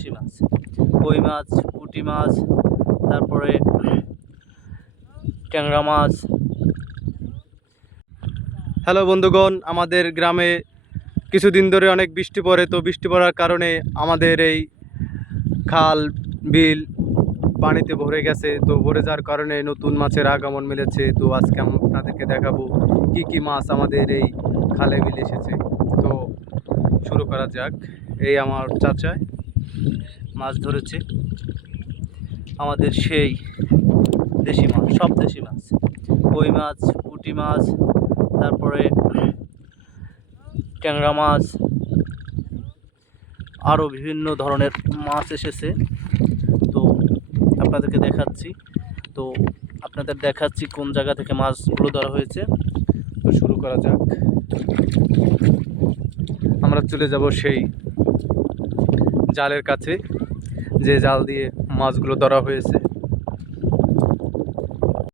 দেশি মাছ কই মাছ, পুঁটি মাছ, তারপরে ট্যাংরা মাছ। হ্যালো বন্ধুগণ, আমাদের গ্রামে কিছুদিন ধরে অনেক বৃষ্টি পড়ে, তো বৃষ্টি পড়ার কারণে আমাদের এই খাল, বিল পানিতে ভরে গেছে, তো ভরে যাওয়ার কারণে নতুন মাছের আগমন মিলেছে। তো আজকে আমি আপনাদেরকে দেখাবো কি কি মাছ আমাদের এই খালে বিলে এসেছে। তো শুরু করা যাক। এই আমার চাচায় মাছ ধরেছে। আমাদের সেই দেশি মাছ, সব দেশি মাছ। কই মাছ, পুঁটি মাছ, তারপরে ট্যাংরা মাছ আরও বিভিন্ন ধরনের মাছ এসেছে। তো আপনাদেরকে দেখাচ্ছি। তো আপনাদের দেখাচ্ছি কোন জায়গা থেকে মাছগুলো ধরা হয়েছে। তো শুরু করা যাক। আমরা চলে যাব সেই জালের কাছে যে জাল দিয়ে মাছগুলো ধরা হয়েছে।